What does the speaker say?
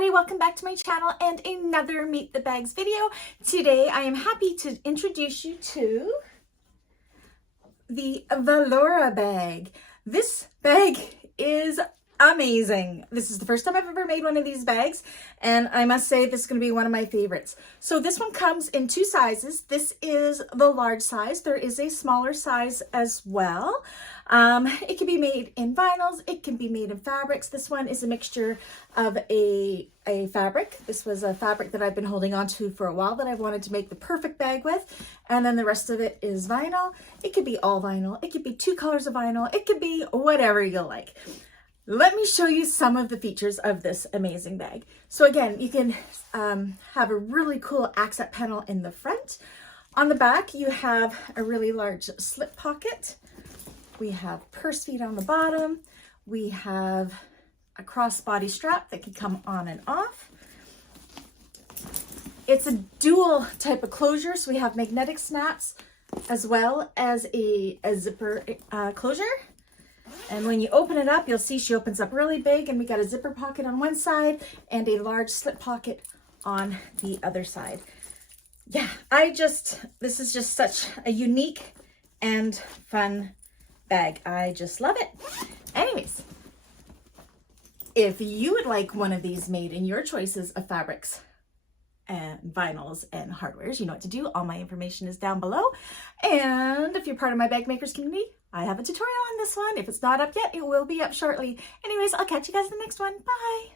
everybody, welcome back to my channel and another Meet the Bags video. Today I am happy to introduce you to the Valora bag. This bag is amazing. This is the first time I've ever made one of these bags, and I must say this is going to be one of my favorites. So this one comes in two sizes. This is the large size. There is a smaller size as well. It can be made in vinyls. It can be made in fabrics. This one is a mixture of a fabric. This was a fabric that I've been holding on to for a while that I wanted to make the perfect bag with. And then the rest of it is vinyl. It could be all vinyl. It could be two colors of vinyl. It could be whatever you like. Let me show you some of the features of this amazing bag. So again, you can have a really cool accent panel in the front. On the back, you have a really large slip pocket. We have purse feet on the bottom. We have a crossbody strap that can come on and off. It's a dual type of closure, so we have magnetic snaps as well as a zipper closure. And when you open it up, you'll see she opens up really big, and we got a zipper pocket on one side and a large slip pocket on the other side. Yeah, this is just such a unique and fun bag. I just love it. Anyways, if you would like one of these made in your choices of fabrics and vinyls and hardwares, you know what to do. All my information is down below. And if you're part of my bag makers community, I have a tutorial on this one. If it's not up yet, it will be up shortly. Anyways, I'll catch you guys in the next one. Bye.